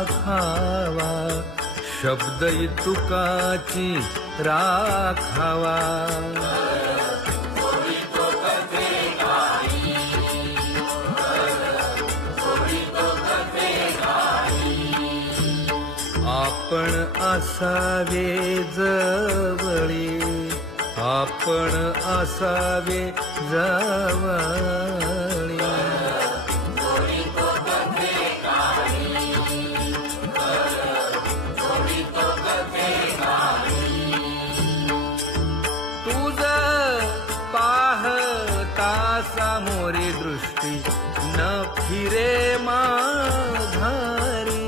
राखावा, शब्द तुकाची राखावा. आपण असावे जवळी, आपण असावे जवळी. तुझ पाहता सामोरी दृष्टी न फिरे माघारी.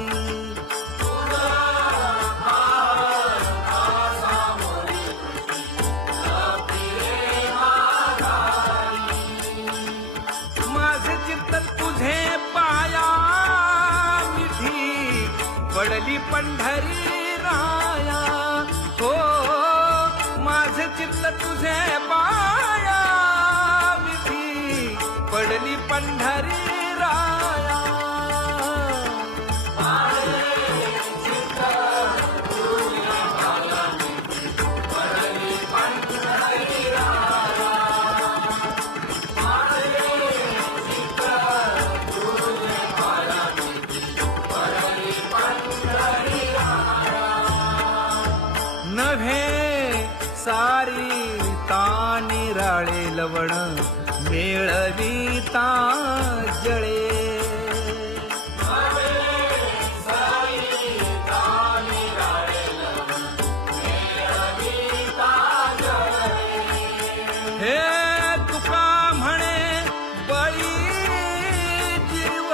तुझे पाया मिठी पडली पंढरी राया. हो माझे चित्त तुझे पाया मिठी पडली पंढरी राया. नव्हे सारी तानिराळे लवण मेळविता जळे. हे तुका म्हणे बळी जीव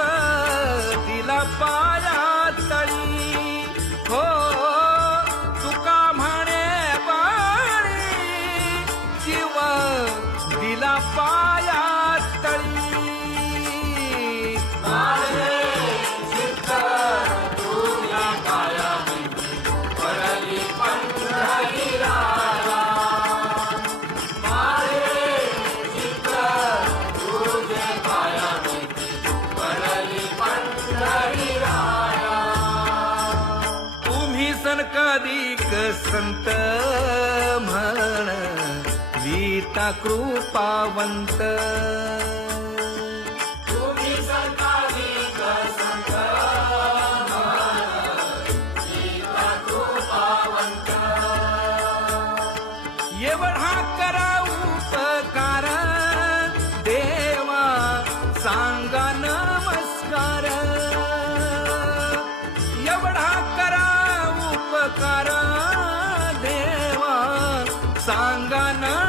दिला पाया तळी. हो दिला पाया तळी. तुम्ही सन कधीक संत म्हण वीता कृपावंत. तुम्ही संताधिक संत वीता कृपावंत. एवढा करा उपकार देवा सांगा नमस्कार. एवढा करा उपकार देवा सांगा नमस्कार.